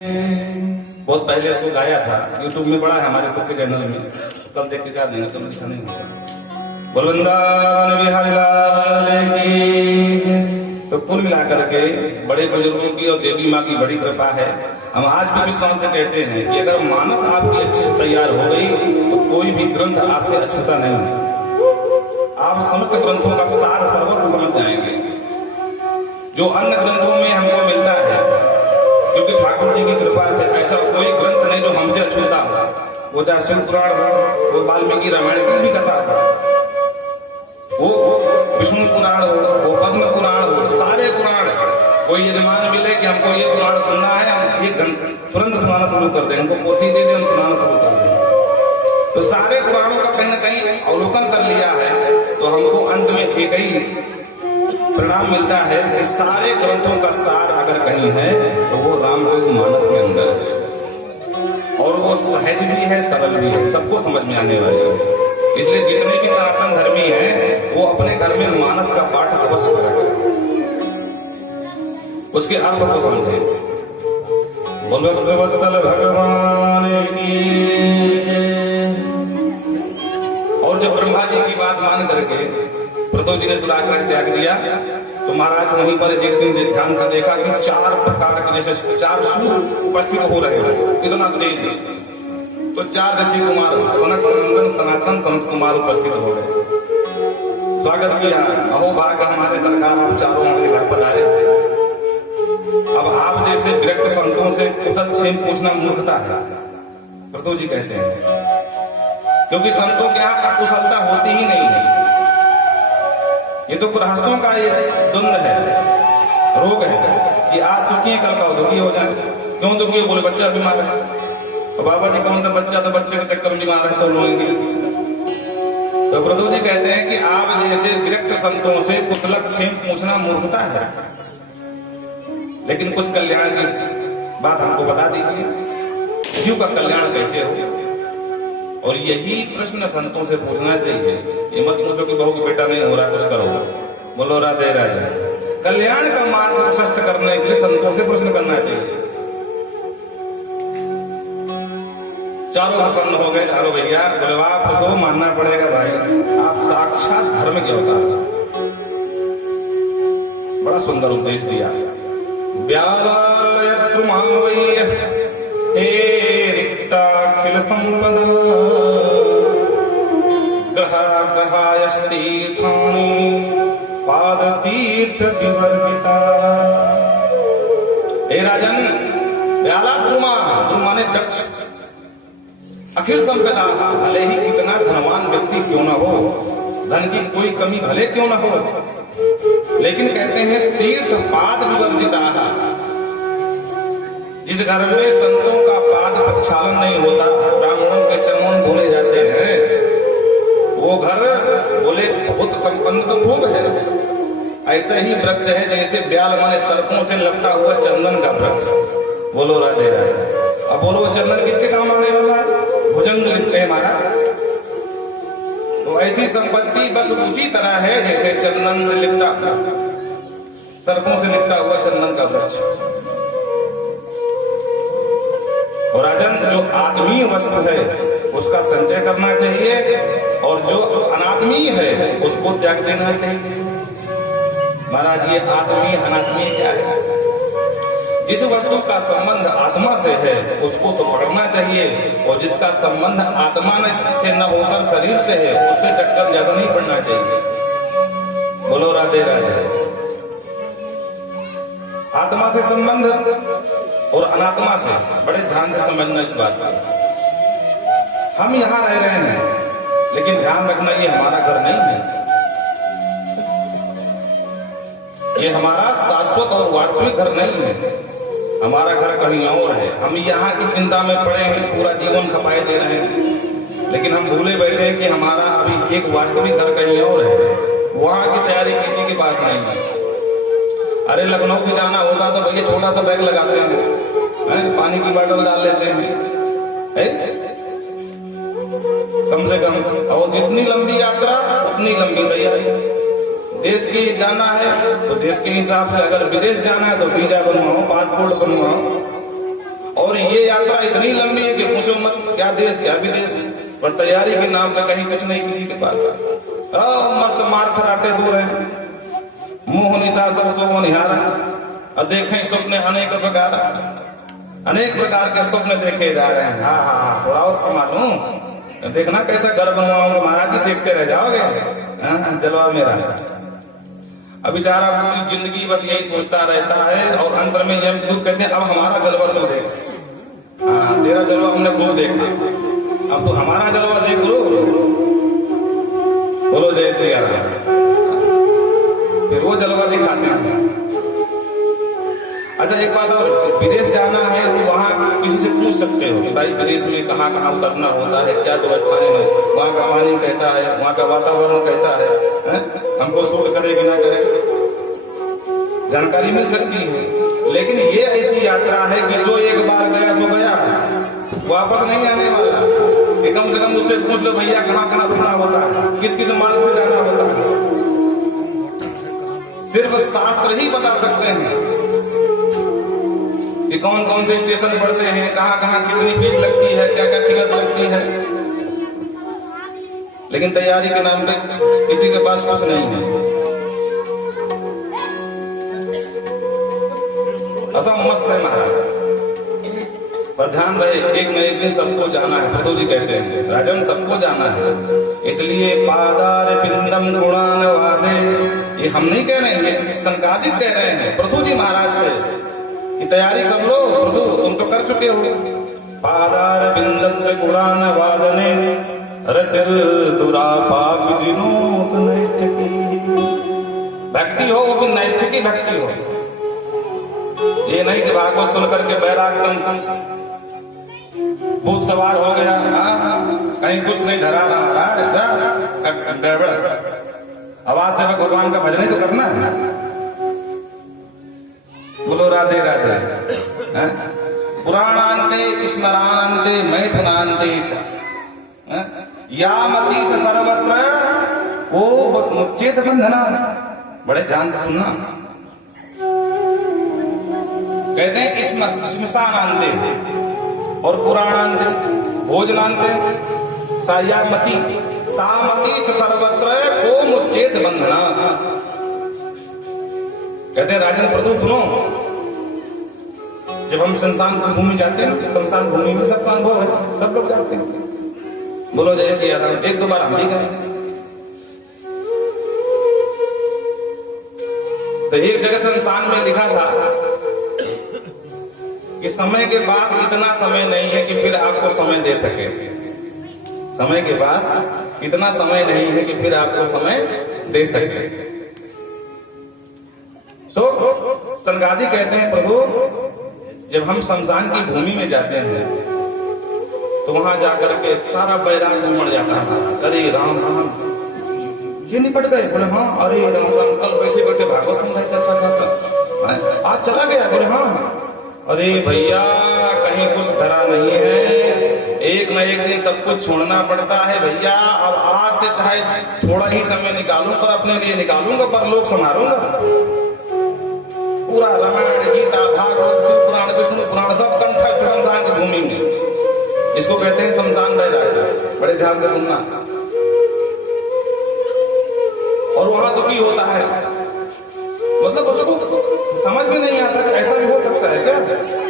बहुत पहले इसको गाया था, यूट्यूब में पड़ा है हमारे खुद के चैनल में, कल देख के गा देंगे, तो लिखा नहीं होगा। बोल वृंदावन बिहारी लाल की। तो कुल मिलाकर के बड़े बुजुर्गों की और देवी माँ की बड़ी कृपा है। हम आज भी विश्वास से कहते हैं कि अगर मानस आपकी अच्छे से तैयार हो गई तो कोई भी ग्रंथ आपसे अछूता नहीं है। आप समस्त ग्रंथों का सार सर्वस्व समझ जाएंगे जो अन्य ग्रंथों में हमको मिलता है, क्योंकि ठाकुर जी की कृपा से ऐसा कोई ग्रंथ नहीं जो हमसे अछूता हो। वो चाहे शिव पुराण हो, वो वाल्मीकि रामायण की भी कथा हो, वो विष्णु पुराण हो, वो पद्म पुराण हो, सारे पुराण। कोई यजमान मिले कि हमको ये पुराण सुनना है, हम एक घंटे तुरंत सुनाना शुरू कर दें, हमको पोथी दे दे, हम सुनाना शुरू कर दें। तो सारे पुराणों का कहीं ना कहीं अवलोकन कर लिया है, तो हमको अंत में एक ही परिणाम मिलता है कि सारे ग्रंथों का सार अगर कहीं है तो वो रामचरितमानस के अंदर है, और वो सहज भी है, सरल भी है, सबको समझ में आने वाली है। इसलिए जितने भी सनातन धर्मी हैं वो अपने घर में मानस का पाठ अवश्य करें, उसके अर्थ को समझें। बोलो वत्सल भगवान की। और जब ब्रह्मा जी की बात मान करके प्रतो जी ने दुराग्रह त्याग दिया, तो महाराज वहीं पर एक दिन ध्यान से देखा कि 4 प्रकार के जैसे 4 सूर उपस्थित हो रहे हैं, इतना तेज है। तो 4 ऋषि कुमार सनक सनंदन सनातन सनत कुमार उपस्थित हो गए, स्वागत किया। अहो भाग्य हमारे सरकार, आप चारों हमारे घर पर आए। अब आप जैसे विरक्त संतों से कुशल क्षेम पूछना मूर्खता है, प्रतो जी कहते हैं, क्योंकि संतों के यहाँ अकुशलता होती ही नहीं है। ये तो गृहस्थों का ये द्वंद है, रोग है कि आज सुखी है, कल का दुखी हो जाए। क्यों दुखी हो? बोले बच्चा बीमार है। तो बाबा जी कौन सा बच्चा? तो बच्चे के चक्कर में बीमार है, तो रोएंगे। तो प्रभु जी कहते हैं कि आप जैसे विरक्त संतों से कुशल क्षेम पूछना मूर्खता है, लेकिन कुछ कल्याण की बात हमको बता दीजिए, जीव का कल्याण कैसे हो। और यही प्रश्न संतों से पूछना चाहिए। ये मत पूछो कि बहू की बेटा नहीं हो रहा, कुछ करो। बोलो राधे राधे। कल्याण का मार्ग प्रशस्त करने के लिए संतों से प्रश्न करना चाहिए। चारों प्रसन्न हो गए, चारों भैया बोले वाह, आपको मानना पड़ेगा भाई, आप साक्षात धर्म के अवतार। बड़ा सुंदर उपदेश दिया। खिल संपद ग्रह ग्रहायस्तीर्थानि पाद तीर्थ विवर्जिता। हे राजन, व्याला द्रुमा, द्रुमा ने दक्ष, अखिल संपदा, भले ही कितना धनवान व्यक्ति क्यों न हो, धन की कोई कमी भले क्यों न हो, लेकिन कहते हैं तीर्थ पाद विवर्जिता। जिस घर में संतों का पाद प्रक्षालन नहीं होता, ब्राह्मणों के चरण धोने जाते हैं, वो घर बोले बहुत संपन्न तो खूब है। ऐसे ही वृक्ष है जैसे ब्याल माने सर्पों से लपटा हुआ चंदन का वृक्ष। बोलो राधे राधे। अब बोलो चंदन किसके काम आने वाला? भुजंग लिपटे मारा। तो ऐसी संपत्ति बस उसी तरह है जैसे चंदन से लिपटा, सर्पों से लिपटा हुआ चंदन का वृक्ष। और राजन, जो आत्मीय वस्तु है उसका संचय करना चाहिए, और जो अनात्मीय है उसको त्याग देना चाहिए। महाराज, ये आत्मीय अनात्मीय क्या है? जिस वस्तु का संबंध आत्मा से है उसको तो पकड़ना चाहिए, और जिसका संबंध आत्मा से न होकर शरीर से है उससे चक्कर ज्यादा नहीं पड़ना चाहिए। बोलो राधे राधे। आत्मा से संबंध और अनात्मा से बड़े ध्यान से समझना इस बात को। हम यहां रह रहे हैं, लेकिन ध्यान रखना ये हमारा घर नहीं है, ये हमारा शाश्वत और वास्तविक घर नहीं है। हमारा घर कहीं और है। हम यहाँ की चिंता में पड़े हैं, पूरा जीवन खपाए दे रहे हैं, लेकिन हम भूले बैठे हैं कि हमारा अभी एक वास्तविक घर कहीं और है। वहां की तैयारी किसी के पास नहीं है। अरे लखनऊ भी जाना होता तो भैया छोटा सा बैग लगाते हैं, पानी की बोतल डाल लेते हैं, कम से कम। और जितनी लंबी यात्रा उतनी लंबी तैयारी। देश की जाना है तो देश के हिसाब से, अगर विदेश जाना है तो वीजा बनवाओ, पासपोर्ट बनवाओ, और ये यात्रा इतनी लंबी है कि पूछो मत, क्या देश क्या विदेश, पर तैयारी के नाम पे कहीं कुछ नहीं किसी के पास। मस्त मार खराटे सो रहे हैं, मुंह निशा सब सो निहारा, और देखें स्वप्न अनेक प्रकार के स्वप्न देखे जा रहे हैं। हाँ हाँ हाँ, थोड़ा और कमा लूं, देखना कैसा घर बनवाऊंगा महाराज जी, देखते रह जाओगे। हाँ, जलवा मेरा। अब बेचारा पूरी जिंदगी बस यही सोचता रहता है, और अंतर में यम दूत कहते हैं अब हमारा जलवा तो देख। हाँ, तेरा जलवा हमने खूब देखा, अब तो हमारा जलवा देख गुरु। बोलो जय श्री राम। फिर वो जलवा दिखाते हैं। अच्छा एक बात और, विदेश जाना है तो वहाँ किसी से पूछ सकते हो कि भाई विदेश में कहाँ कहाँ उतरना होता है, क्या व्यवस्थाएं हैं, वहाँ का पानी कैसा है, वहाँ का वातावरण कैसा है, हमको सूट करे कि ना करे, जानकारी मिल सकती है। लेकिन ये ऐसी यात्रा है कि जो एक बार गया सो गया, वापस नहीं आने वाला। कि कम से कम उससे पूछ लो भैया कहाँ कहाँ रुकना होता है, किस किस मार्ग पे जाना होता है, सिर्फ शास्त्र ही बता सकते हैं कि कौन कौन से स्टेशन पड़ते हैं, कहाँ कहाँ कितनी फीस लगती है, क्या क्या टिकट लगती है। लेकिन तैयारी के नाम पे किसी के पास कुछ नहीं है। ऐसा मस्त है महाराज, पर ध्यान रहे एक न एक दिन सबको जाना है। प्रभु जी कहते हैं राजन सबको जाना है, इसलिए पादार पिंडम गुणान वादे, ये हम नहीं कह रहे हैं, ये संकादित कह रहे हैं प्रभु जी महाराज से कि तैयारी कर लो। प्रभु तुम तो कर चुके हो। पादार पिंडस्य गुणान वादने रतिर दुरापाप विनोद नैष्ठिकी, भक्ति हो वो भी नैष्ठिकी भक्ति हो। ये नहीं कि भागवत सुन करके बैराग भूत सवार हो गया, कहीं कुछ नहीं धरा ना महाराज, आवाज से भगवान का भजन ही तो करना है। बोलो राधे राधे। पुराणांते स्मराणांते मैथुनांते यामति सर्वत्र को मुच्चेत बंधना। बड़े ध्यान से सुनना, कहते हैं स्मशानांते और पुराणांते भोजनांते सायामति सामति सर्वत्र को मुच्चेत बंधना। कहते हैं राजन प्रभु सुनो, जब हम शमशान भूमि जाते हैं, शमशान भूमि में सबका अनुभव है, सब लोग जाते हैं। बोलो जय श्री राम। एक दो बार हम भी गए। तो एक जगह शमशान में लिखा था कि समय के पास इतना समय नहीं है कि फिर आपको समय दे सके। समय के पास इतना समय नहीं है कि फिर आपको समय दे सके। तो संगादी कहते हैं प्रभु जब हम शमशान की भूमि में जाते हैं तो वहां जाकर के सारा बैराग उमड़ जाता है। अरे राम राम, ये निपट गए? बोले हाँ। अरे राम राम, कल बैठे बैठे भागवत सुन रहे थे अच्छा खासा, आज चला गया? बोले हाँ। अरे भैया कहीं कुछ धरा नहीं है, एक न एक दिन सब कुछ छोड़ना पड़ता है भैया। अब आज से चाहे थोड़ा ही समय निकालूं पर अपने लिए निकालूंगा, पर लोग संभालूंगा। पूरा रामायण गीता भागवत शिव पुराण विष्णु पुराण सब कंठस्थ शमशान की भूमि में। इसको कहते हैं शमशान बैराग। बड़े ध्यान से सुनना। और वहां तो की होता है, मतलब उसको समझ में नहीं आता कि ऐसा भी हो सकता है क्या।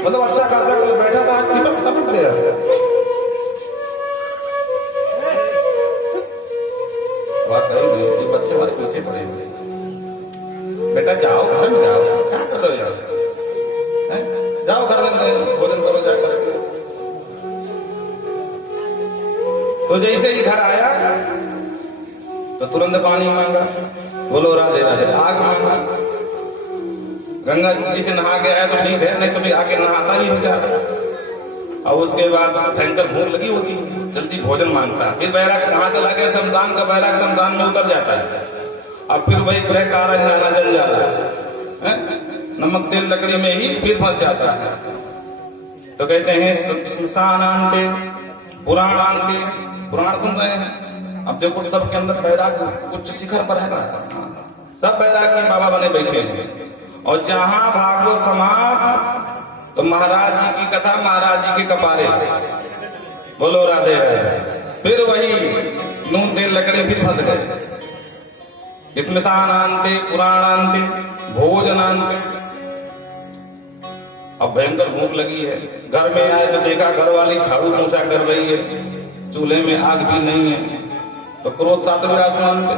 मतलब अच्छा खासा कल बैठा था, टपक गया। बच्चे हमारे पीछे पड़े हुए, बेटा जाओ घर में, जाओ क्या कर रहे हो यार, जाओ घर में भोजन करो जाकर। तो जैसे ही घर आया तो तुरंत पानी मांगा। बोलो राधे राधे। आग मांगा, गंगा जी से नहा के आया तो ठीक है, नहीं तो भी आगे नहाता ही बेचारा। और उसके बाद भयंकर भूख लगी होती, जल्दी भोजन मांगता है। फिर बैराग कहाँ चला गया? शमशान का बैराग शमशान में उतर जाता है। अब फिर वही ग्रह कार्य जल जाता है, नमक तेल लकड़ी में ही फिर फंस जाता है। तो कहते हैं शमशानांते पुराणांते, पुराण सुन रहे हैं। अब देखो सबके अंदर बैराग उच्च शिखर पर है ना, सब बैराग के बाबा बने बैठे हैं। और जहां भागवत समाप्त तो महाराज जी की कथा, महाराज जी के कपारे। बोलो राधे राधे। फिर वही नून तेल लकड़े फिर फंस गए। स्मशानांते पुराणांते भोजनांते। अब भयंकर भूख लगी है, घर में आए तो देखा घर वाली झाड़ू पोछा कर रही है, चूल्हे में आग भी नहीं है। तो क्रोध सातवें आसमान पे,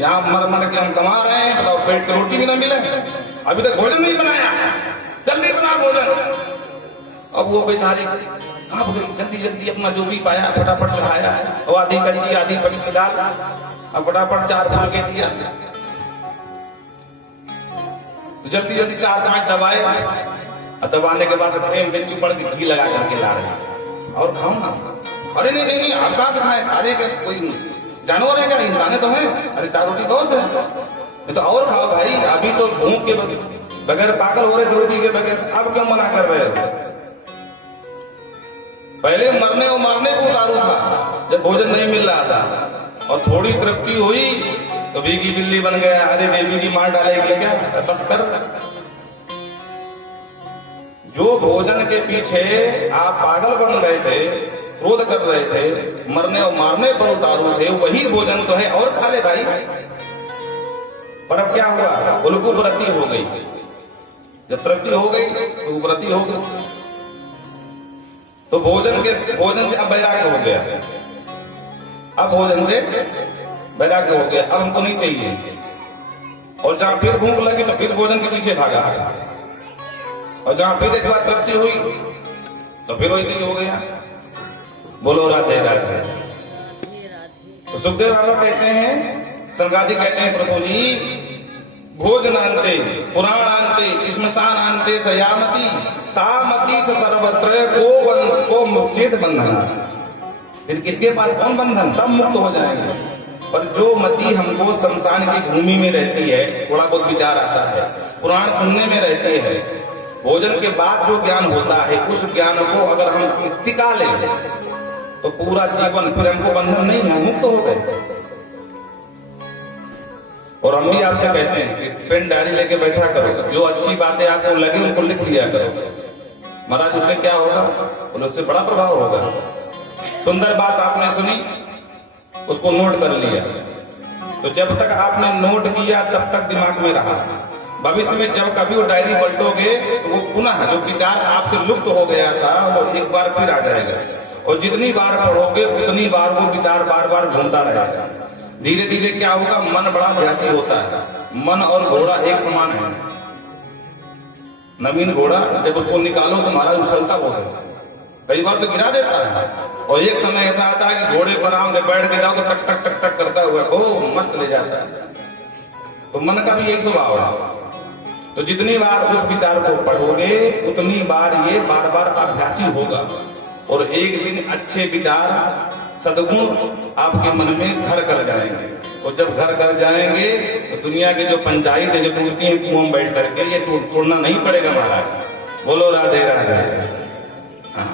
यहाँ मर मर के हम कमा रहे हैं, बताओ पेट की रोटी भी ना मिले, अभी तक भोजन नहीं बनाया, जल्दी बना भोजन। अब वो बेचारी कांप गई, जल्दी जल्दी अपना जो भी पाया फटाफट खाया, और आधी कच्ची आधी पकी दाल, अब फटाफट 4 फूल के दिया, तो जल्दी जल्दी 4-5 दबाए, और दबाने के बाद प्रेम से चिपड़ के घी लगा करके ला रहे, और खाओ ना। अरे नहीं नहीं नहीं, आप कहाँ से खाए, खा रहे क्या, कोई जानवर है क्या, इंसान तो है, अरे 4 रोटी बहुत है, तो और खाओ भाई, अभी तो भूख के बगैर पागल हो रहे रोटी के बगैर, अब क्यों मना कर रहे हो। पहले मरने और मारने को उतारू था जब भोजन नहीं मिल रहा था, और थोड़ी तृप्ति हुई तो भीगी बिल्ली बन गया, अरे देवी जी मार डालेगी क्या, बस कर। जो भोजन के पीछे आप पागल बन गए थे, क्रोध कर रहे थे, मरने और मारने पर उतारू थे, वही भोजन तो है, और खा ले भाई। पर अब क्या हुआ, उनको व्रती हो गई, जब तृप्ति हो गई तो व्रती हो गई, तो भोजन से अब वैराग्य हो गया, अब भोजन से वैराग्य हो गया, अब हमको नहीं चाहिए। और जहां फिर भूख लगी तो फिर भोजन के पीछे भागा, और जहां फिर एक बार तृप्ति हुई तो फिर वैसे ही हो गया। बोलो राधे राधे। तो सुखदेव बाबा कहते हैं, सनकादिक कहते हैं, प्रभु जी भोजनांते पुराणांते श्मशानांते सयामती सामती सर्वत्र को मुक्तित बंधन। फिर किसके पास कौन बंधन, सब मुक्त हो जाएंगे। पर जो मति हमको शमशान की भूमि में रहती है, थोड़ा बहुत विचार आता है, पुराण सुनने में रहती है, भोजन के बाद जो ज्ञान होता है, उस ज्ञान को अगर हम टिका लें तो पूरा जीवन फिर हमको बंधन नहीं है, मुक्त हो गए। और हम भी आपसे कहते हैं कि पेन डायरी लेके बैठा करो, जो अच्छी बातें आपको लगे उनको लिख लिया करो। महाराज उससे क्या होगा, उससे बड़ा प्रभाव होगा। सुंदर बात आपने सुनी, उसको नोट कर लिया, तो जब तक आपने नोट किया तब तक दिमाग में रहा। भविष्य में जब कभी वो डायरी पलटोगे तो वो पुनः जो विचार आपसे लुप्त हो गया था वो एक बार फिर आ जाएगा, और जितनी बार पढ़ोगे उतनी बार वो विचार बार बार घूमता रहेगा। धीरे धीरे क्या होगा, मन बड़ा अभ्यासी होता है। मन और घोड़ा एक समान है। नवीन घोड़ा जब उसको निकालो तो महाराज उछलता वो है, कई बार तो गिरा देता है, और एक समय ऐसा आता है कि घोड़े पर आराम से बैठ के जाओ तो टक टक टक टक करता हुआ ओ मस्त ले जाता है। तो मन का भी यही स्वभाव है। तो जितनी बार उस विचार को पढ़ोगे उतनी बार ये बार बार अभ्यासी होगा, और एक दिन अच्छे विचार सद्गुण आपके मन में घर कर जाएंगे। और जब घर कर जाएंगे तो दुनिया के जो पंचायत है जो टूटती है कुआं में बैठ करके, ये तोड़ना नहीं पड़ेगा महाराज। बोलो राधे राधे। हाँ,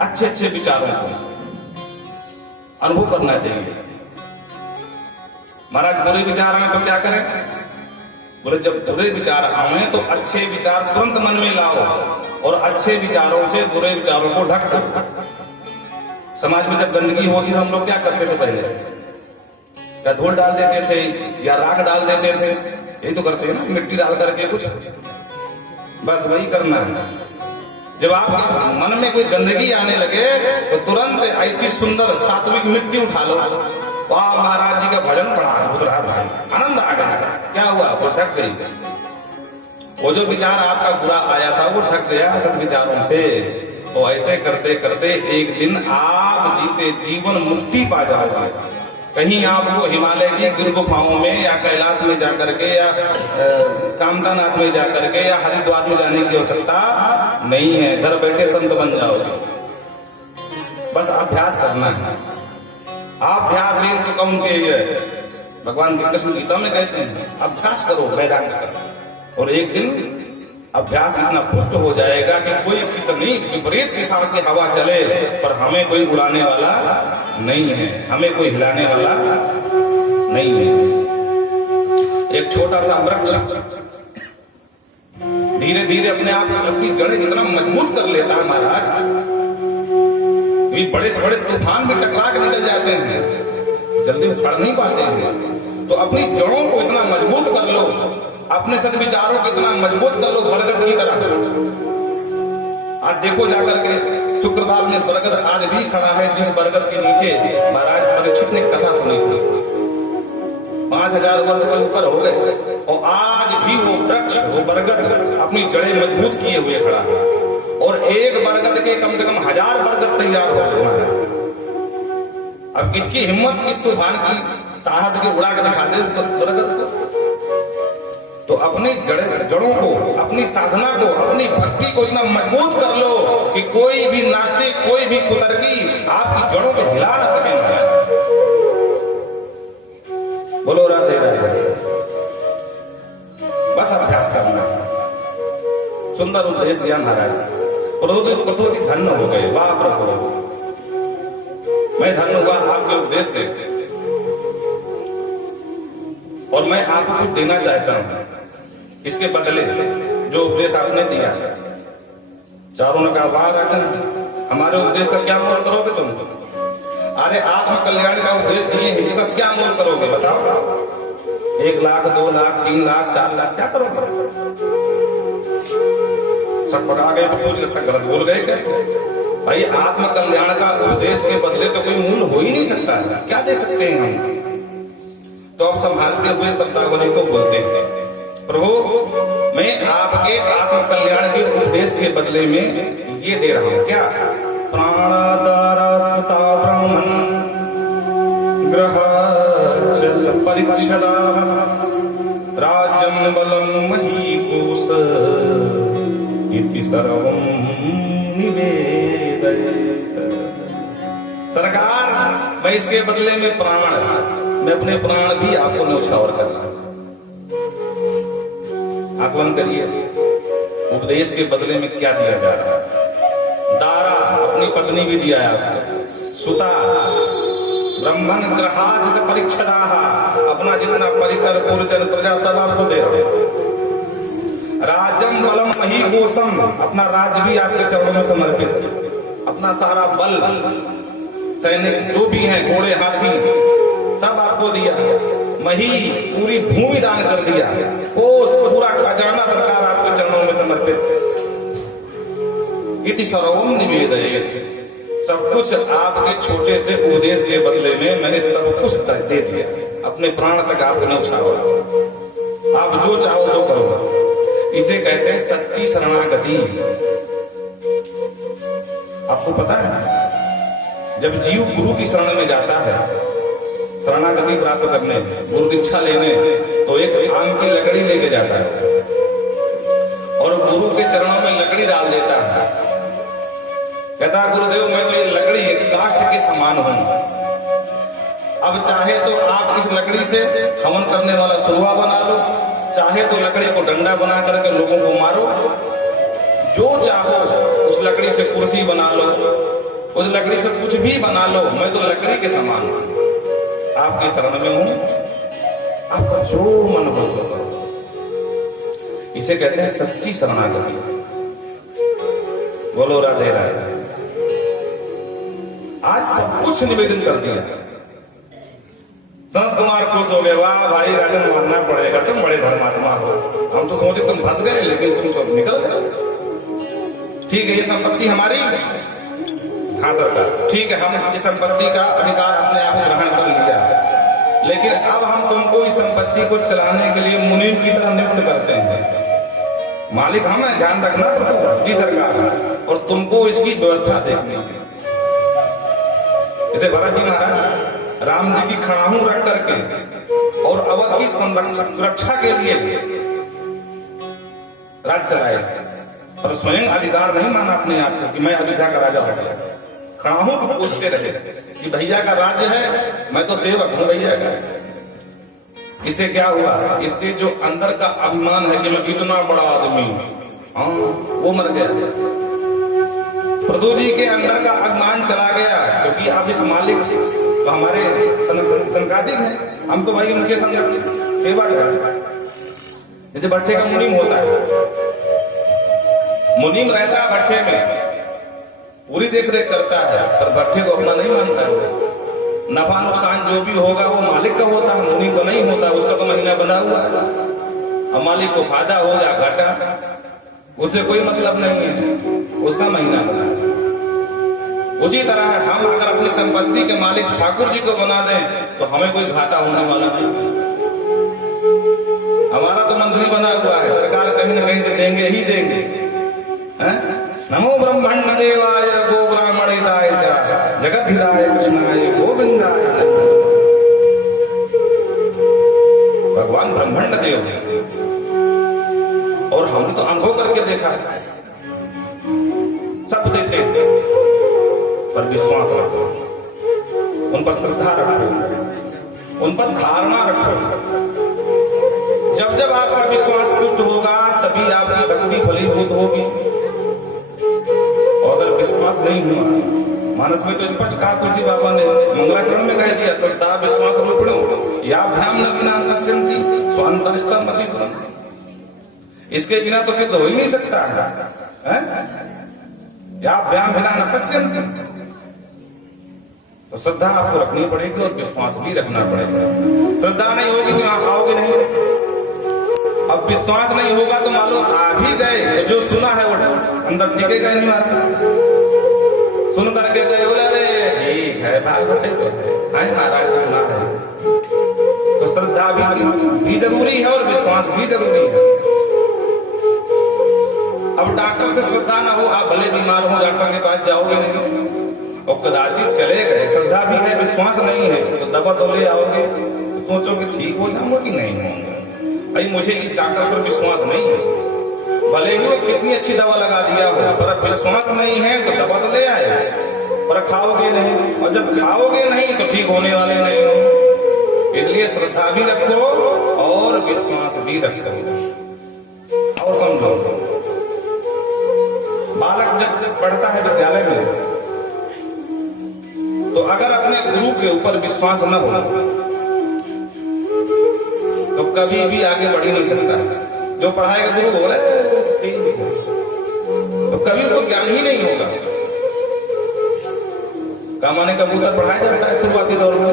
अच्छे अच्छे विचारों को अनुभव करना चाहिए। महाराज बुरे विचार आए तो क्या करें, बोले जब बुरे विचार आए तो अच्छे विचार तुरंत मन में लाओ, और अच्छे विचारों से बुरे विचारों को ढक दो। समाज में जब गंदगी होगी हम लोग क्या करते थे पहले, या धूल डाल देते थे या राख डाल देते थे, यही तो करते हैं ना, मिट्टी डाल करके कुछ, बस वही करना है। जब आपके मन में कोई गंदगी आने लगे तो तुरंत ऐसी सुंदर सात्विक मिट्टी उठा लो, वाह महाराज जी का भजन पढ़ा, अद्भुत रहा भाई, आनंद आ गया। क्या हुआ, वो ढक गई। वो जो विचार आपका बुरा आया था वो ढक गया सब विचारों से। तो ऐसे करते करते एक दिन आप जीते जीवन मुक्ति पा जाओगे। कहीं आपको हिमालय की गिर गुफाओं में या कैलाश में जाकर के या कामतानाथ में जाकर के या हरिद्वार में जाने की आवश्यकता नहीं है, घर बैठे संत बन जाओगे। बस अभ्यास करना है। अभ्यास ही तो कौन के भगवान की कृष्ण गीता में कहते हैं, अभ्यास करो वैराग्य कर, और एक दिन अभ्यास इतना पुष्ट हो जाएगा कि कोई कितनी विपरीत दिशा की हवा चले पर हमें कोई उड़ाने वाला नहीं है, हमें कोई हिलाने वाला नहीं है। एक छोटा सा वृक्ष धीरे धीरे अपने आप अपनी जड़ें इतना मजबूत कर लेता है महाराज, ये बड़े से बड़े तूफान में टकरा के निकल जाते हैं, जल्दी उखड़ नहीं पाते हैं। तो अपनी जड़ों को इतना मजबूत कर लो, अपने सद्विचारों को इतना मजबूत कर लो बरगद की तरह। आज देखो जाकर के शुक्रवार में बरगद आज भी खड़ा है, जिस बरगद के नीचे महाराज परीक्षित ने कथा सुनी थी। 5000 वर्ष के ऊपर हो गए और आज भी वो वृक्ष, वो बरगद अपनी जड़ें मजबूत किए हुए खड़ा है। और एक बरगद के कम से कम 1000 बरगद तैयार हो गए। अब किसकी हिम्मत, किस तूफान की साहस की उड़ा के दिखा दे बरगद को। तो अपनी जड़ों को, अपनी साधना को, अपनी भक्ति को इतना मजबूत कर लो कि कोई भी नास्तिक, कोई भी कुतर्की आपकी जड़ों को हिला ना सके महाराज। बोलो राधे राधे। बस अभ्यास करना है। सुंदर उपदेश दिया महाराज। प्रभु धन्य हो गए, वाह प्रभु, मैं धन्य हुआ आपके उपदेश से। और मैं आपको कुछ देना चाहता हूं इसके बदले, जो उपदेश आपने दिया। चारों ने कहा, वाह राजन, हमारे उपदेश का क्या मोल करोगे तुम? अरे आत्म कल्याण का उपदेश दिए, इसका क्या मोल करोगे बताओ? 1 लाख, 2 लाख, 3 लाख, 4 लाख, क्या करोगे? सब पका गए, गलत बोल गए क्या? भाई आत्म कल्याण का उपदेश के बदले तो कोई मूल हो ही नहीं सकता है, क्या दे सकते हैं हम? तो अब संभालते हुए शब्दावली को बोलते हैं, प्रभु मैं आपके आत्म कल्याण के उपदेश के बदले में ये दे रहा हूं। क्या? प्राणादारसता ब्राह्मण ग्रहाच परीक्षदा राज्यं बलं महीकोश इति सर्वं निवेदयेत्। सरकार, मैं इसके बदले में मैं अपने प्राण भी आपको न्यौछावर कर रहा हूं। आकलन करिए, उपदेश के बदले में क्या दिया जा रहा है। दारा, अपनी पत्नी भी दिया है आपको। सुता, ब्राह्मण ग्रहाच से परीक्षदाः, अपना जितना परिकर पूर्वजन प्रजा सब आपको दे रहा है। राजम बलम महीकोशम, अपना राज्य भी आपके चरणों में समर्पित, अपना सारा बल, सैनिक जो भी हैं, घोड़े हाथी सब आपको दिया। मही, पूरी भूमि दान कर दिया। कोष, पूरा खजाना सरकार आपके चरणों में समर्पित। इति सर्वम निवेदयेत्, सब कुछ आपके छोटे से उपदेश के बदले में मैंने सब कुछ दे दिया। अपने प्राण तक आपको न्यौछावर, आप जो चाहो सो करो। इसे कहते हैं सच्ची शरणागति। आपको पता है, जब जीव गुरु की शरण में जाता है, शरणागति प्राप्त करने, गुरु दीक्षा लेने, तो एक आम की लकड़ी लेके जाता है और गुरु के चरणों में लकड़ी डाल देता है। कहता है, गुरुदेव मैं तो ये लकड़ी काष्ठ के समान हूं, अब चाहे तो आप इस लकड़ी से हवन करने वाला सुरवा बना लो, चाहे तो लकड़ी को डंडा बना करके लोगों को मारो, जो चाहो उस लकड़ी से कुर्सी बना लो, उस लकड़ी से कुछ भी बना लो, मैं तो लकड़ी के समान हूं, आपकी शरण में हूं, आपका जो मन हो सो करो। इसे कहते हैं सच्ची शरणागति। बोलो राधे राधे। आज सब कुछ निवेदन कर दिया। संत कुमार खुश हो गए, वाह भाई राजन, मानना पड़ेगा, तुम बड़े धर्मात्मा हो। हम तो सोचे तुम फंस गए, लेकिन तुम तो निकल गए। ठीक है, ये संपत्ति हमारी। हाँ सरकार, ठीक है, हम इस संपत्ति का अधिकार अपने आप ग्रहण कर लिया, लेकिन अब हम तुमको इस संपत्ति को चलाने के लिए मुनीम की तरह नियुक्त करते हैं। मालिक हम हैं, ध्यान रखना पड़ता। जी सरकार, और तुमको इसकी व्यवस्था देखनी है। जैसे भरत जी महाराज राम जी की खड़ाहू रख करके और अवध की सुरक्षा के लिए राज्य चलाए, पर स्वयं अधिकार नहीं माना अपने आप को कि मैं अयोध्या का राजा हो गया। खड़ाहू को पूछते रहे कि भैया का राज्य है, मैं तो सेवक हूं भैया का। इससे क्या हुआ? इससे जो अंदर का अभिमान है कि मैं इतना बड़ा आदमी हूं, वो मर गया। प्रभु जी के अंदर का अभिमान चला गया, क्योंकि अब इस मालिक तो हमारे संकादिक हैं, हम तो भाई उनके सेवा कर। जैसे भट्टे का मुनीम होता है, मुनीम रहता भट्ठे में, पूरी देख रेख करता है, पर भट्ठे को अपना नहीं मानता है। नफा नुकसान जो भी होगा वो मालिक का होता है, मुनीम को नहीं होता। उसका तो महीना बना हुआ है, अब मालिक को फायदा हो या घाटा उसे कोई मतलब नहीं है, उसका महीना बना है। उसी तरह हम अगर अपनी संपत्ति के मालिक ठाकुर जी को बना दें तो हमें कोई घाटा होने वाला नहीं। हमारा तो मंत्री बना हुआ है, सरकार कहीं ना कहीं से देंगे ही देंगे। नमो ब्रह्मण्ड देवाय गो ब्राह्मणिताय च जगद्धिताय कृष्णाय गोविंदाय। भगवान ब्रह्मण्ड देव है और हमने तो अनुभव करके देखा, सब देते हैं पर विश्वास रखो, उन पर श्रद्धा रखो, उन पर धारणा रखो। जब जब आपका विश्वास पुष्ट होगा तभी आपकी भक्ति फलीभूत होगी। और अगर विश्वास नहीं हुआ, मानस में तो स्पष्ट कहा तुलसी बाबा ने, मंगलाचरण में कह दिया, श्रद्धा विश्वास रूपिणो या भ्याम न बिना पश्यन्ति स्वांतरिष्ठम वशीभूतम्। इसके बिना तो सिद्ध हो ही नहीं सकता है। या भ्याम बिना न पश्यन्ति, तो श्रद्धा आपको रखनी पड़ेगी और विश्वास भी रखना पड़ेगा। श्रद्धा नहीं होगी तो आप आओगे नहीं। अब विश्वास नहीं होगा तो मान लो आ भी गए तो जो सुना है वो अंदर टिकेगा नहीं। मारा सुन करके गए, बोले अरे ठीक है भाई बटे तो है महाराज को सुना है। तो श्रद्धा भी जरूरी है और विश्वास भी जरूरी है। अब डॉक्टर से श्रद्धा ना हो, आप भले बीमार हो डॉक्टर के पास जाओगे नहीं, और कदाचित चले गए, श्रद्धा भी है विश्वास नहीं है तो दवा तो ले आओगे, तो सोचो कि ठीक हो जाऊंगा कि नहीं होंगे। भाई मुझे इस डॉक्टर पर विश्वास नहीं है, भले ही वो कितनी अच्छी दवा लगा दिया हो, पर विश्वास नहीं है तो दवा तो ले आए पर खाओगे नहीं, और जब खाओगे नहीं तो ठीक होने वाले नहीं हो। इसलिए श्रद्धा भी रखो और विश्वास भी रखो। और समझो, बालक जब पढ़ता है विद्यालय में तो अगर अपने गुरु के ऊपर विश्वास न हो तो कभी भी आगे बढ़ ही नहीं सकता। जो पढ़ाएगा गुरु बोले तो कभी तो ज्ञान ही नहीं होगा। कामाने कबूतर पढ़ाया जाता है शुरुआती दौर में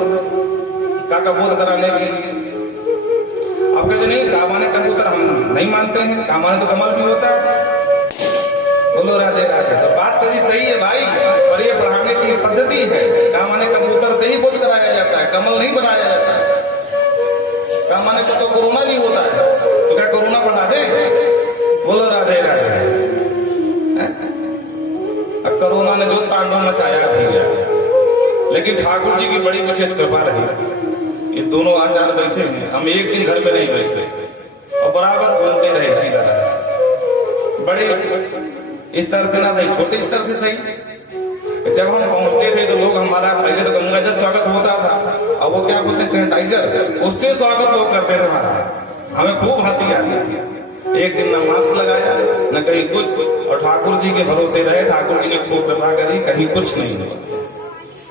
का बोध कराने के लिए। आप कहते नहीं कामाने कबूतर हम नहीं मानते हैं, कामाने तो कमल भी होता है। बोलो राधे राधे। तो बात तेरी सही है भाई, पर ये पढ़ाने की पद्धति है। कामाने कबूतर से ही बोध कराया जाता है, कमल नहीं बनाया जाता है। कामाने को तो कोरोना नहीं होता है, तो क्या कोरोना पढ़ा दे? बोलो राधे राधे। अब कोरोना ने जो तांडव मचाया भैया, लेकिन ठाकुर जी की बड़ी विशेष कृपा रही। ये दोनों आचार्य बैठे हैं, हम एक दिन घर में नहीं बैठे और बराबर बोलते रहे इसी तरह। बड़े इस तरह से ना सही, छोटे स्तर से सही। जब हम पहुंचते थे तो लोग हमारा पहले तो गंगा जल स्वागत होता था, अब वो क्या बोलते सैनिटाइजर, उससे स्वागत लोग करते थे हमारा। हमें खूब हंसी आती थी। एक दिन न मास्क लगाया न कहीं कुछ, और ठाकुर जी के भरोसे रहे। ठाकुर जी ने खूब कृपा करी, कहीं कुछ नहीं हुआ।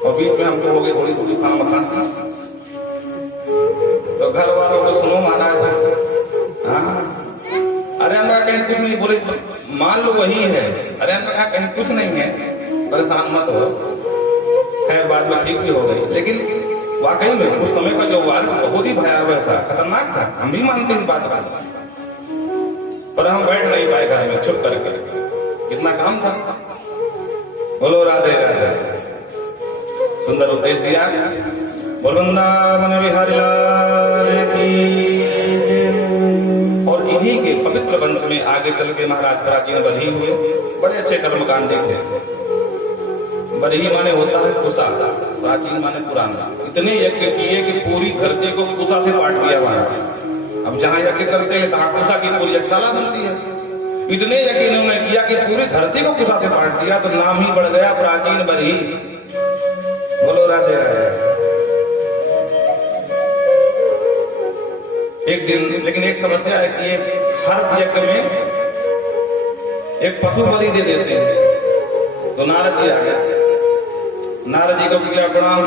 और बीच में हमको हो गई थोड़ी सी जुकाम खांसी, तो घर वालों को सुनो महाराज, हाँ अरे हमने कहीं कुछ नहीं बोले, मान लो वही है। अरे हमने कहा कहीं कुछ नहीं है, परेशान मत हो। खैर बाद में ठीक भी हो गई, लेकिन वाकई में उस समय का जो वारिस बहुत ही भयावह था, खतरनाक था। हम भी मानते इस बात को, पर हम बैठ नहीं पाए घर में चुप करके, इतना काम था। बोलो राधे राधे। सुंदर उपदेश दिया। बोलो वृंदावन बिहारी लाल की। और इन्हीं के पवित्र वंश में आगे चल के महाराज प्राचीन बरही हुए, बड़े अच्छे कर्मकांडी थे। बरही माने होता है कुशा, प्राचीन माने पुराना। इतने यज्ञ किए कि पूरी धरती को कुशा से बांट दिया वहां। अब जहां यज्ञ करते हैं तहां कुशा की पूरी यज्ञशाला बनती है। इतने यज्ञ इन्होंने किया कि पूरी धरती को कुशा से बांट दिया, तो नाम ही बढ़ गया प्राचीन बरही। बोलो राधे राधे। एक दिन लेकिन एक समस्या है कि हर यज्ञ में एक पशु बलि दे देते हैं। तो नारद जी आ गए, नारद जी को किया प्रणाम।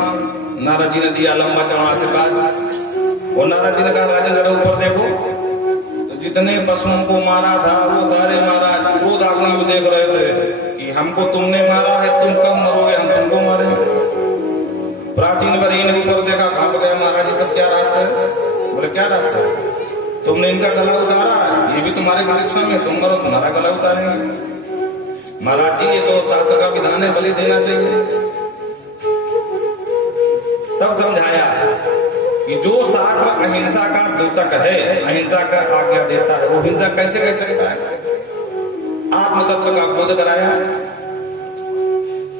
नारद जी ने दिया लंबा चौड़ा आशीर्वाद। और नारद जी ने कहा राजन जरा ऊपर देखो। तो जितने पशुओं को मारा था वो सारे महाराज क्रोध अग्नि में देख रहे थे कि हमको तुमने मारा है, तुम कब मरोगे, हम तुमको मारे। प्राचीन वरीय ने ऊपर देखा, कांप गया, महाराज ये सब क्या रहस्य है? बोले क्या रहस्य है? तुमने इनका गला उतारा, ये भी तुम्हारे प्रतीक्षा में, तुम मरो तुम्हारा गला उतारेंगे। महाराज जी ये तो शास्त्र का विधान है, बलि देना चाहिए। सब समझाया कि जो शास्त्र अहिंसा का द्योतक है, अहिंसा का आज्ञा देता है, वो हिंसा कैसे कर सकता है? आत्म तत्व का बोध कराया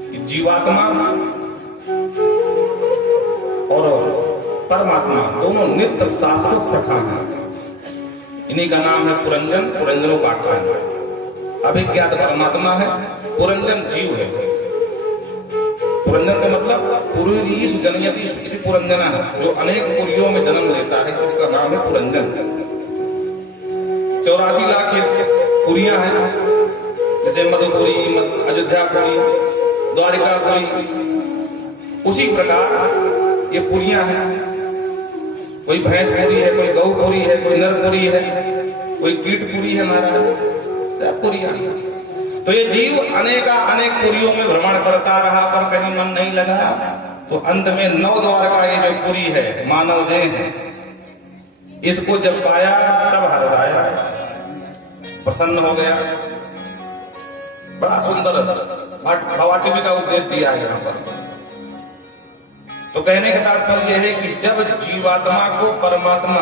कि जीवात्मा और परमात्मा दोनों नित्य शाश्वत सखा हैं। इन्हीं का नाम है पुरंजन, पुरंजनोपाख्यान। अभिज्ञात परमात्मा है, पुरंजन जीव है। पुरंजन का मतलब पुरीश जनयति इति पुरंजना, जो अनेक पुरियों में जन्म लेता है, इसका नाम है पुरंजन। 84 लाख पुरियां हैं, जैसे मधुपुरी, अयोध्यापुरी, द्वारिकापुरी, उसी प्रकार ये पुरियां हैं। कोई भैंसपुरी है, कोई गौपुरी है, कोई नरपुरी है, कोई कीटपुरी है, महाराज पुरियां। तो ये जीव अनेक पुरियों में भ्रमण करता रहा, पर कहीं मन नहीं लगा। तो अंत में 9 द्वार का ये जो पुरी है, मानव देह है, इसको जब पाया तब हर्ष आया, प्रसन्न हो गया। बड़ा सुंदर भवाटिवी का उपदेश दिया है यहाँ पर। तो कहने का तात्पर्य यह है कि जब जीवात्मा को परमात्मा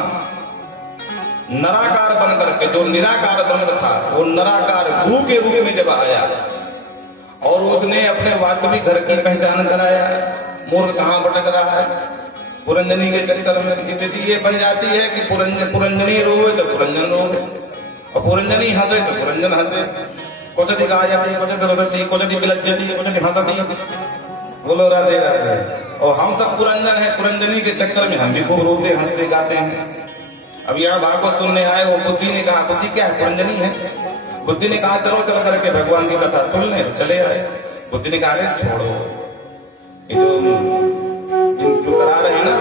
नराकार बन करके, जो निराकार ब्रह्म था, वो नराकार गुरु के रूप में जब आया और उसने अपने वास्तविक घर की पहचान कराया, मूर्ख कहां भटक रहा है पुरंजनी के चक्कर में। स्थिति ये बन जाती है कि पुरंजनी रोवे तो पुरंजन रोवे, और पुरंजनी हंसे तो पुरंजन हंसे। क्वचित् गायति, क्वचित् रुदति, क्वचित् विलज्जति, क्वचित् हंसति। बोलो राधे राधे। और हम सब पुरंजन है, पुरंजनी के चक्कर में हम भी खूब रोते हंसते गाते हैं। अब यहाँ भागवत सुनने आए, वो बुद्धि ने कहा, बुद्धि क्या है? पुरंजनी है। बुद्धि ने कहा चलो चल करके भगवान की कथा सुन ले, चले आए। बुद्धि ने कहा अरे छोड़ो, ये जो करा रहे हैं ना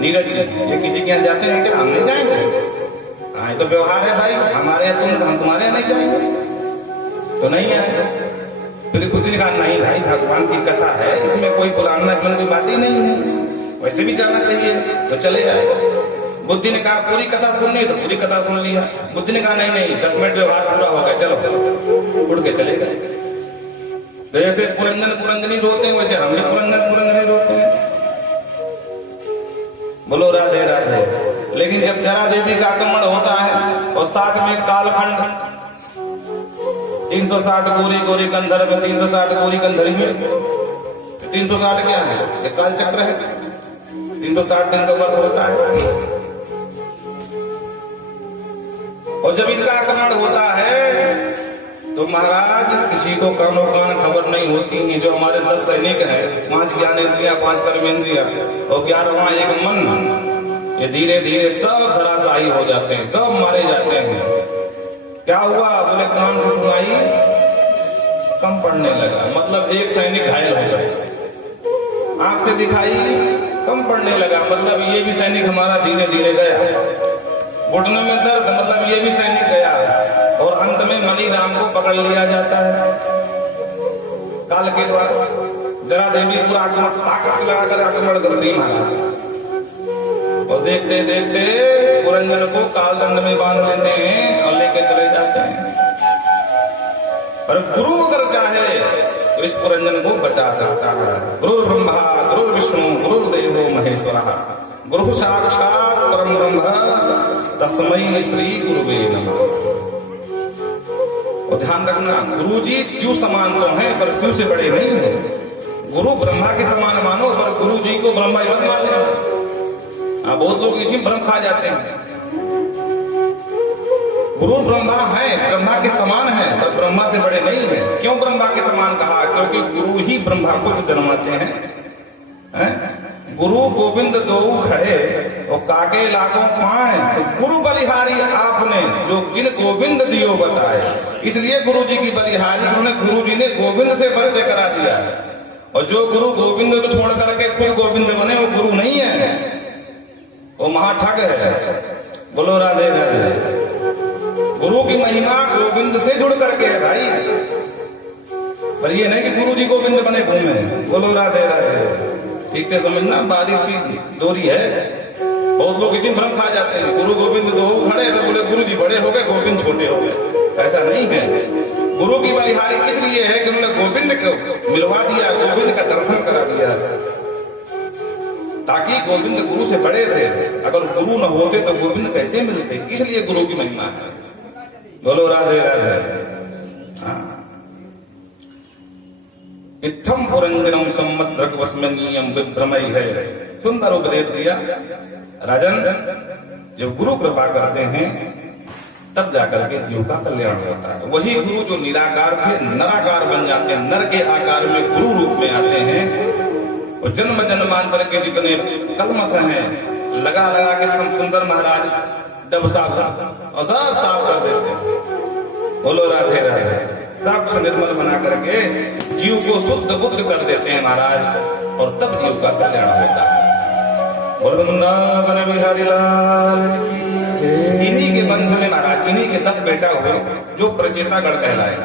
नीरज जी, ये किसी के यहाँ जाते हैं क्या? हम नहीं जाएंगे। हाँ ये तो व्यवहार है भाई, हमारे यहाँ तुम, हम तुम्हारे यहाँ नहीं जाएंगे, तो नहीं आएंगे। फिर बुद्धि ने कहा नहीं भाई, भगवान की कथा है, इसमें कोई बुलाना कोई बात ही नहीं है, वैसे भी जाना चाहिए, तो चले आए। बुद्धि ने कहा पूरी कथा सुननी है, तो पूरी कथा सुन लिया। बुद्धि ने कहा नहीं नहीं, 10 मिनट व्यवहार पूरा हो गया, चलो, उड़ के चले गए। तो जैसे पुरंजनी रोते हैं, वैसे हम भी पुरंजनी रोते हैं। बोलो राधे राधे। लेकिन जब जरा देवी का आक्रमण होता है और साथ में कालखंड, 360 गोरी गंधर्व, 360 गोरी गंधर्वी, 360 क्या है? ये काल चक्र है, 360 दिन का व्रत होता है। और जब इनका आक्रमण होता है तो महाराज किसी को कानो कान खबर नहीं होती है। जो हमारे 10 सैनिक हैं, 5 ज्ञानेंद्रिया, 5 कर्मेंद्रिया और 11वां एक मन, ये धीरे धीरे सब धराशायी हो जाते हैं, सब मारे जाते हैं। क्या हुआ? बोले कान से सुनाई कम पड़ने लगा, मतलब एक सैनिक घायल हो गए। आंख से दिखाई कम पड़ने लगा, मतलब ये भी सैनिक हमारा धीरे धीरे गया। घुटने में दर्द, मतलब ये भी सैनिक गया। और अंत में मणि राम को पकड़ लिया जाता है काल के द्वारा। जरा देवी पूरा आक्रमण ताकत लगाकर आक्रमण कर दी महाराज, और देखते देखते पुरंजन को कालदंड में बांध लेते हैं और लेके चले जाते हैं। पर गुरु अगर चाहे तो इस पुरंजन को बचा सकता है। गुरु ब्रह्मा गुरु विष्णु गुरुदेवो महेश्वरः, गुरु साक्षात परम ब्रह्म तस्मै श्री गुरुवे नमः। और ध्यान रखना, गुरु जी शिव समान तो हैं, पर शिव से बड़े नहीं हैं। गुरु ब्रह्मा के समान मानो, पर गुरु जी को ब्रह्मा ही मत मान लेना। बहुत लोग इसी भ्रम खा जाते हैं। गुरु ब्रह्मा है, ब्रह्मा के समान है, पर ब्रह्मा से बड़े नहीं है। क्यों ब्रह्मा के समान कहा? क्योंकि गुरु ही ब्रह्मा को जन्माते हैं। गुरु गोविंद दो खड़े और काके लाखों पाए, तो गुरु बलिहारी आपने जो जिन गोविंद दियो बताए। इसलिए गुरु जी की बलिहारी, उन्होंने गुरु जी ने गोविंद से परिचय करा दिया। और जो गुरु गोविंद को छोड़ करके खुद गोविंद बने, वो गुरु नहीं है, वो महाठग है। बोलो राधे राधे। गुरु की महिमा गोविंद से जुड़ करके है भाई, पर ये नहीं कि गुरु जी गोविंद बने घूमे। बोलो राधे राधे। ठीक से समझना, बारीक सी डोरी है। बहुत लोग इसी भ्रम खा जाते हैं, गुरु गोविंद दो खड़े तो बोले गुरु जी बड़े हो गए गोविंद छोटे हो गए। ऐसा नहीं है। गुरु की बलिहारी इसलिए है कि उन्होंने गोविंद को मिलवा दिया, गोविंद का दर्शन करा दिया, ताकि गोविंद गुरु से बड़े रहे। अगर गुरु न होते तो गोविंद कैसे मिलते, इसलिए गुरु की महिमा है। बोलो राधे राधे। इत्थम पुरंजनम सम्मद्रकवस्मनीयम विभ्रमई है। सुंदर उपदेश दिया। राजन, जब गुरु कृपा करते हैं तब जाकर के जीव का कल्याण होता है। वही गुरु जो निराकार थे नराकार बन जाते हैं, नर के आकार में गुरु रूप में आते हैं। और जन्म जन्मांतर के जितने कलमश हैं लगा लगा के सुंदर महाराज डब साफ और सब साफ कर देते हैं। बोलो राधे राधे। साक्ष निर्मल बना करके जीव को शुद्ध बुद्ध कर देते हैं महाराज, और तब जीव का कल्याण होता है। बोल वृंदावन बिहारी लाल। इन्हीं के वंश में महाराज, इन्हीं के 10 बेटा हुए जो प्रचेतागण कहलाए।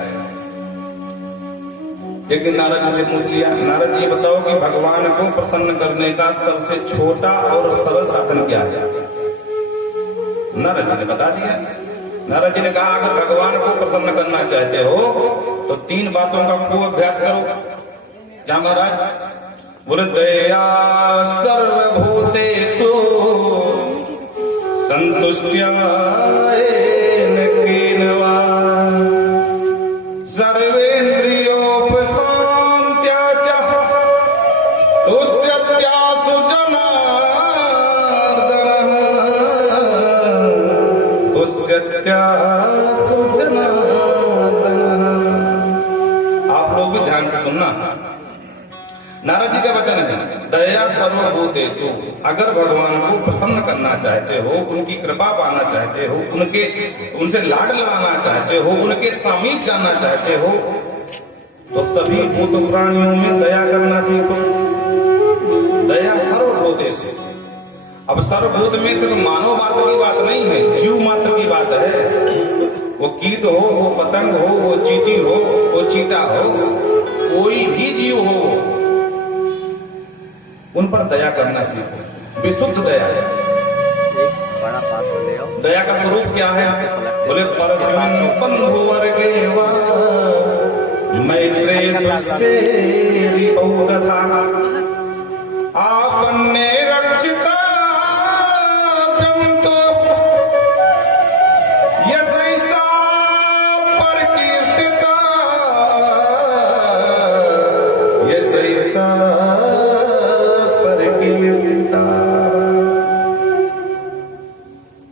एक दिन नारद जी से पूछ लिया, नारद जी बताओ कि भगवान को प्रसन्न करने का सबसे छोटा और सरल साधन क्या है? नारद जी ने बता दिया। नारद जी ने कहा, अगर भगवान को प्रसन्न करना चाहते हो तो 3 बातों का खूब अभ्यास करो। क्या महाराज? बोले दया सर्वभूतेषु संतुष्ट्या येन केनवा सर्वेन्द्रियोपशान्त्या च तुष्यत्यासु जनार्दनः तुष्यत्यासु जनार्दनः। आप लोग भी ध्यान से सुनना, नारद जी का वचन है, दया सर्वभूतेषु। अगर भगवान को प्रसन्न करना चाहते हो, उनकी कृपा पाना चाहते हो, उनसे लाड लगाना चाहते हो, उनके समीप जाना चाहते हो, तो सभी भूत प्राणियों में दया करना सीखो। दया सर्वभूतेषु। अब सर्वभूत में सिर्फ मानव मात्र की बात नहीं है, जीव मात्र की बात है। वो कीट हो, वो पतंग हो, वो चींटी हो, वो चींटा हो, कोई भी जीव हो, उन पर दया करना सीखो। विशुद्ध दया। बड़ा पात्र ले आओ। दया का स्वरूप क्या है? बोले परस्मिन् बन्धुवर्गे वा मैत्रे तुष्येरिपौ तथा आपन्ने रक्षिताभ्यं तो यशैषा परकीर्तिता यशैषा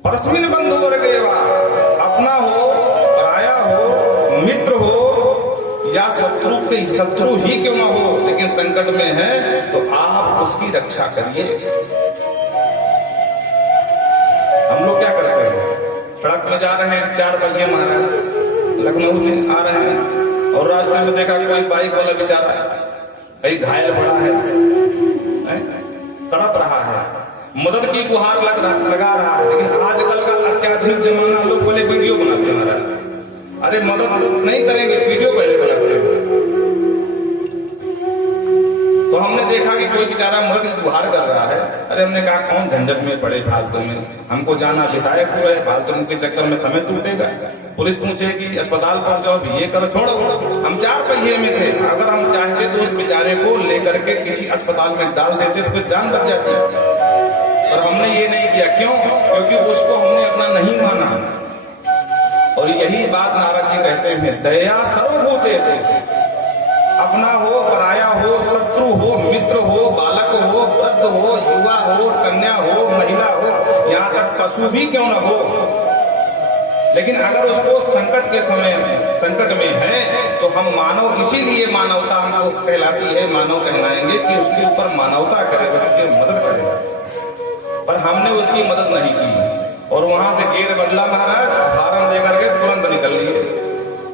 परस्मिन् बन्धुवर्गे वा। अपना हो, पराया हो, मित्र हो या शत्रु ही क्यों ना हो, लेकिन संकट में है तो आप उसकी रक्षा करिए। हम लोग क्या करते हैं? सड़क में जा रहे हैं, 4 पहिए महाराज लखनऊ से आ रहे हैं, और रास्ते में देखा कोई बाइक वाला बेचारा कहीं घायल पड़ा है, तड़प रहा है, मदद की गुहार लगा रहा है। लेकिन आजकल का अत्याधुनिक जमाना, लोग पहले वीडियो बनाते हैं महाराज। अरे मदद नहीं करेंगे, वीडियो पहले बनाते हैं। तो हमने देखा कि कोई बेचारा मदद की गुहार कर रहा है। अरे हमने कहा कौन झंझट में पड़े फालतू में, हमको जाना विधायक हुआ है, फालतू के चक्कर में समय टूटेगा। पुलिस पूछेगी, अस्पताल पहुंचाओ, भी ये करो, छोड़ो। हम 4 पहिए में थे, अगर हम चाहते तो उस बेचारे को लेकर के किसी अस्पताल में डाल देते तो फिर जान बच जाती। और हमने ये नहीं किया। क्यों? क्योंकि उसको हमने अपना नहीं माना। और यही बात नारद जी कहते हैं, दया सर्वभूतेषु। अपना हो, पराया हो, शत्रु हो, मित्र हो, बालक हो, वृद्ध हो, युवा हो, कन्या हो, महिला हो, यहाँ तक पशु भी क्यों न हो, लेकिन अगर उसको संकट के समय संकट में है तो हम मानव, इसीलिए मानवता हमको कहलाती है, मानव कहलाएंगे कि उसके ऊपर मानवता करें, उसकी मदद करें। पर हमने उसकी मदद नहीं की, और वहां से गेर बदला महाराज, हॉर्न देकर के तुरंत निकल लिए।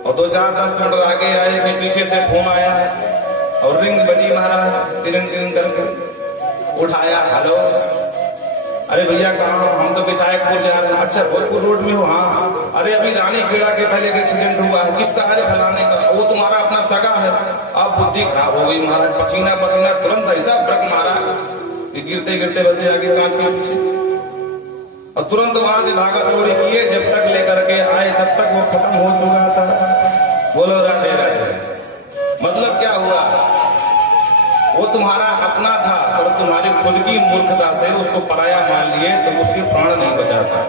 और 2-4-10 मिनट आगे आए कि पीछे से फोन आया और रिंग बजी महाराज, तिरंग तिरंग करके उठाया। हेलो, अरे भैया कहाँ हो? हम तो विशायकपुर जा रहे हैं। अच्छा भोजपुर रोड में हो? हाँ। अरे अभी रानी खेड़ा के पहले एक एक्सीडेंट हुआ है। किसका? अरे फलाने का। वो तुम्हारा अपना सगा है। अब बुद्धि खराब हो गई महाराज, पसीना पसीना, तुरंत ऐसा ब्रेक मारा कि गिरते गिरते बचे आगे कांच के पीछे, और तुरंत वहां से भागा दौड़ी किए। जब तक लेकर के आए तब तक वो खत्म हो चुका था। बोलो राधे राधे। मतलब क्या हुआ? वो तुम्हारा अपना था, पर तुम्हारी खुद की मूर्खता से उसको पराया मान लिए तो उसके प्राण नहीं बचा पाए।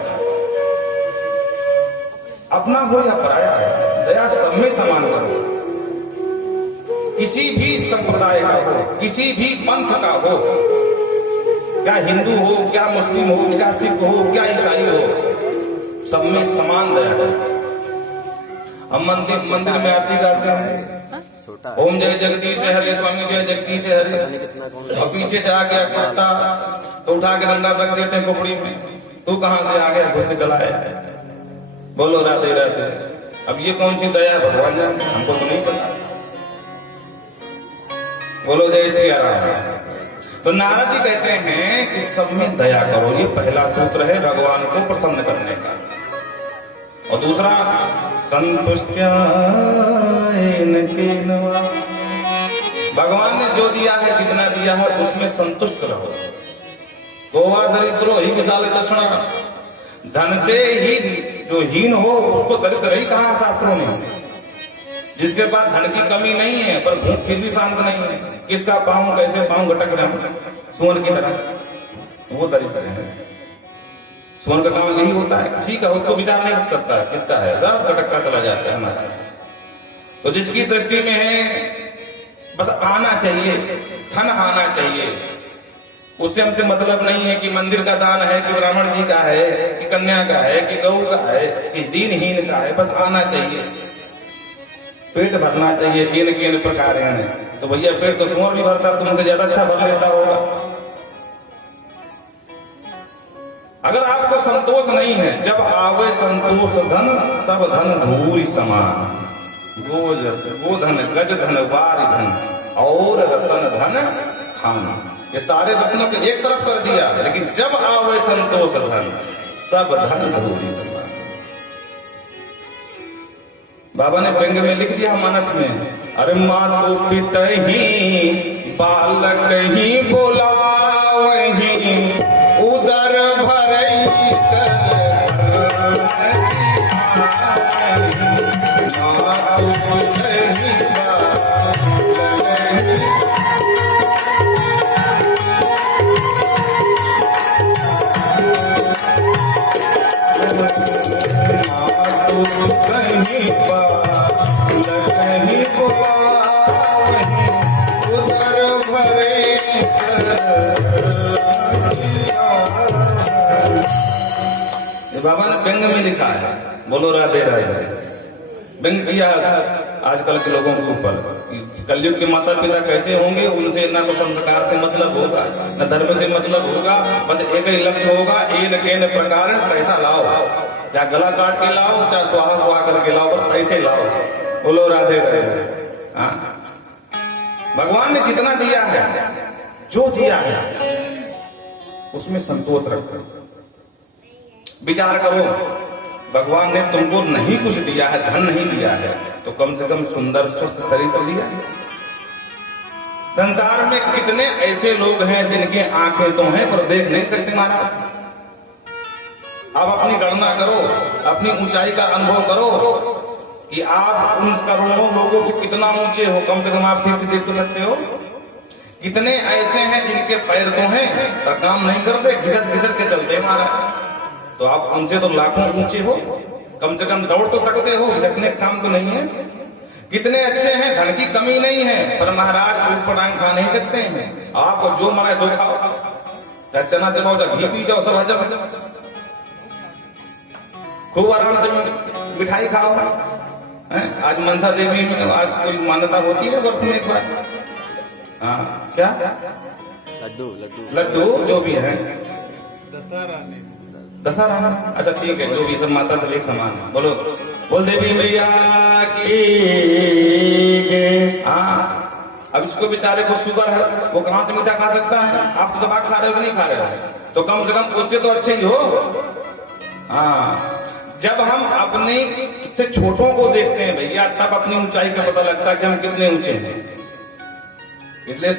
अपना हो या पराया, दया सब में समान करो। किसी भी संप्रदाय का हो, किसी भी पंथ का हो, क्या हिंदू हो, क्या मुस्लिम हो, क्या सिख हो, क्या ईसाई हो, सब में समान दया करो। हम मंदिर में आरती गाते हैं, ओम जय जगदीश हरे, स्वामी जय जगदीश हरे, और पीछे से आ गया कुत्ता तो उठा के डंडा रख देते हैं खोपड़ी में। तू कहां से आ गया? घुस के चला है। बोलो राधे राधे। अब ये कौन सी दया है भगवान जाने, हमको तो नहीं पता। बोलो जय सिया राम। तो नारद जी कहते हैं कि सब में दया करो, ये पहला सूत्र है भगवान को प्रसन्न करने का। और दूसरा, संतुष्टि, भगवान ने जो दिया है, जितना दिया है उसमें संतुष्ट रहो। गोवा दरिद्रो ही विशाल दक्षिणा, धन से ही जो हीन हो उसको दरिद्र ही कहा शास्त्रों में। जिसके पास धन की कमी नहीं है पर भूख फिर भी शांत नहीं है, किसका पाऊं कैसे पाऊं घटक जाऊं सुअर की तरह, वो दरिद्र है। सुअर का काम यही होता है, किसी का उसको विचार नहीं करता है किसका है, सब भटकता चला जाता है हमारा। तो जिसकी दृष्टि में है बस आना चाहिए, धन आना चाहिए, उससे हमसे मतलब नहीं है कि मंदिर का दान है, कि ब्राह्मण जी का है, कि कन्या का है, कि गौ का है, कि दीनहीन का है, बस आना चाहिए, पेट भरना चाहिए। किन किन प्रकार है तो भैया पेट तो सुअर भी भरता, तुमसे ज्यादा अच्छा भर लेता होगा। अगर आपको संतोष नहीं है, जब आवे संतोष धन सब धन धूरी समान, गोधन गज धन वारि धन और रतन धन खान, ये सारे रत्नों को एक तरफ कर दिया। लेकिन जब आवे संतोष धन सब धन धूरी समान। बाबा ने व्यंग में लिख दिया मानस में, अरे मातो पिता ही बालक ही बोलावही, उदर भरई बाबा ने व्यंग में लिखा है। बोलो राधे राधे। व्यंग किया आजकल के लोगों के ऊपर, कलयुग के माता पिता कैसे होंगे, उनसे ना तो संस्कार से मतलब होगा न धर्म से मतलब होगा, बस एक ही लक्ष्य होगा, एन प्रकार पैसा लाओ, चाहे गला काट के लाओ, चाहे सुहा सुहा करके लाओ, बस पैसे लाओ। बोलो राधे राधे। हाँ, भगवान ने जितना दिया है, जो दिया है उसमें संतोष रखो। विचार करो, भगवान ने तुमको नहीं कुछ दिया है, धन नहीं दिया है, तो कम से कम सुंदर स्वस्थ शरीर तो दिया है। संसार में कितने ऐसे लोग हैं जिनके आंखें तो हैं पर देख नहीं सकते महाराज। आप अपनी गणना करो, अपनी ऊंचाई का अनुभव करो कि आप उन करोड़ों लोगों से कितना ऊंचे हो, कम से कम आप ठीक से देख तो सकते हो। कितने ऐसे हैं जिनके पैर तो हैं पर काम नहीं करते, घिसट घिसट के चलते हैं महाराज। तो आप उनसे तो लाखों ऊंचे हो, कम से कम दौड़ तो सकते हो, घिसटने का काम तो नहीं है। कितने अच्छे हैं, धन की कमी नहीं है, पर महाराज ऊपर टांग खा नहीं सकते हैं। आपको जो मना सो खाओ, चना चबाओ, घी पी जाओ, सब हजम, खूब आराम से मिठाई खाओ। आज मनसा देवी में आज कोई मान्यता होती है वर्ष में एक बार, हाँ क्या लड्डू लड्डू लड्डू जो भी है, दशहरा, अच्छा ठीक है, जो भी सब माता सब एक समान है। बोलो बोल देवी मैया की। हाँ, अब इसको बेचारे को शुगर है, वो कहां से मीठा खा सकता है? आप तो दबा खा रहे हो कि नहीं खा रहे हो? तो कम से कम उससे तो अच्छे ही हो। हाँ, जब हम अपने से छोटों को देखते हैं भैया, तब अपनी ऊंचाई का पता लगता है कि हम कितने ऊंचे हैं। इसलिए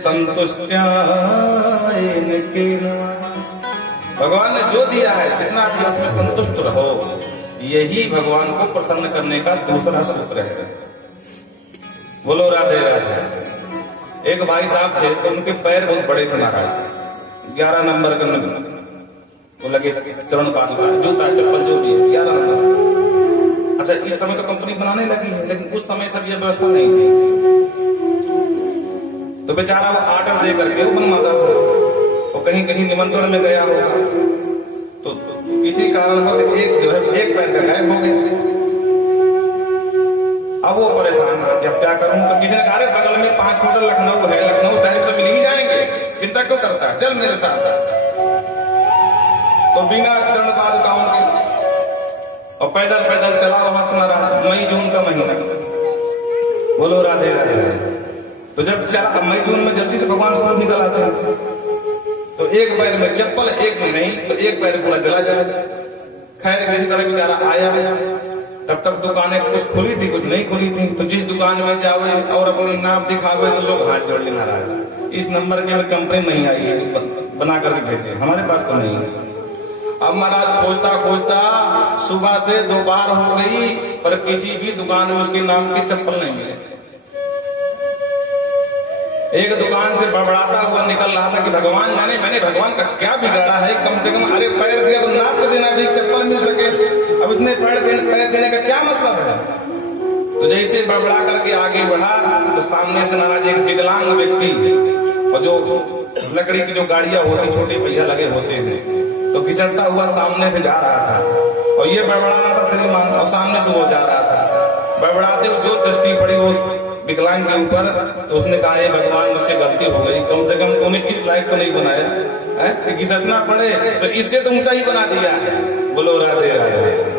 भगवान ने जो दिया है, जितना दिया उसमें संतुष्ट रहो। यही भगवान को प्रसन्न करने का दूसरा सूत्र है। बोलो राधे राधे। एक भाई साहब थे तो उनके पैर बहुत बड़े थे महाराज, 11 नंबर का वो लगे चरण पादुका, जूता चप्पल जो भी है 11 नंबर। अच्छा, इस समय तो कंपनी बनाने लगी है, लेकिन उस समय सब ये व्यवस्था नहीं थी। तो बेचारा वो ऑर्डर दे करके वो बनवाता था। वो कहीं किसी निमंत्रण में गया होगा तो किसी कारणवश एक जो है एक पैर का गायब हो गया। अब वो परेशान है कि अब क्या करूं। तो किसी ने कहा बगल में 5 होटल लखनऊ है, लखनऊ शहर तो मिल ही जाएंगे, चिंता क्यों करता है, चल मेरे साथ। तो बिना चरण पादुकाओं के और पैदल पैदल चला वहां से महाराज। मई जून का महीना, बोलो राधे राधे। तो जब चला मई जून में जल्दी से भगवान सूरज निकल आते हैं, तो एक पैर में चप्पल, एक में नहीं, तो एक पैर पूरा जला जाए। खैर किसी तरह बेचारा आया। तब तक दुकानें कुछ खुली थी, कुछ नहीं खुली थी। तो जिस दुकान में जावे और अपनी नाप दिखावे तो लोग हाथ जोड़ ले, महाराज इस नंबर के कंप्लेन नहीं आई है, बना करके भेजे, हमारे पास तो नहीं है। अब महाराज खोजता खोजता सुबह से दोपहर हो गई, पर किसी भी दुकान में उसके नाम की चप्पल नहीं मिले। एक दुकान से बड़बड़ाता हुआ निकल रहा था कि भगवान जाने मैंने भगवान का क्या बिगाड़ा है, कम से कम अरे पैर दिया तो नाप के देना, चप्पल मिल सके। अब इतने पैर देने का क्या मतलब है। तो जैसे बड़बड़ा करके आगे बढ़ा तो सामने से महाराज एक विकलांग व्यक्ति, और जो लकड़ी की जो गाड़ियां होती, छोटे पहिया लगे होते हैं, तो घिसटता हुआ सामने से जा रहा था। और ये बड़बड़ा रहा था तेरी मान, और सामने से वो जा रहा था। बड़बड़ाते हुए जो दृष्टि पड़ी वो विकलांग के ऊपर, तो उसने कहा ये भगवान मुझसे गलती हो गई, कम से कम तूने इस लायक तो नहीं बनाया है कि घिसटना पड़े, तो इससे तो ऊंचाई बना दिया। बोलो राधे राधे।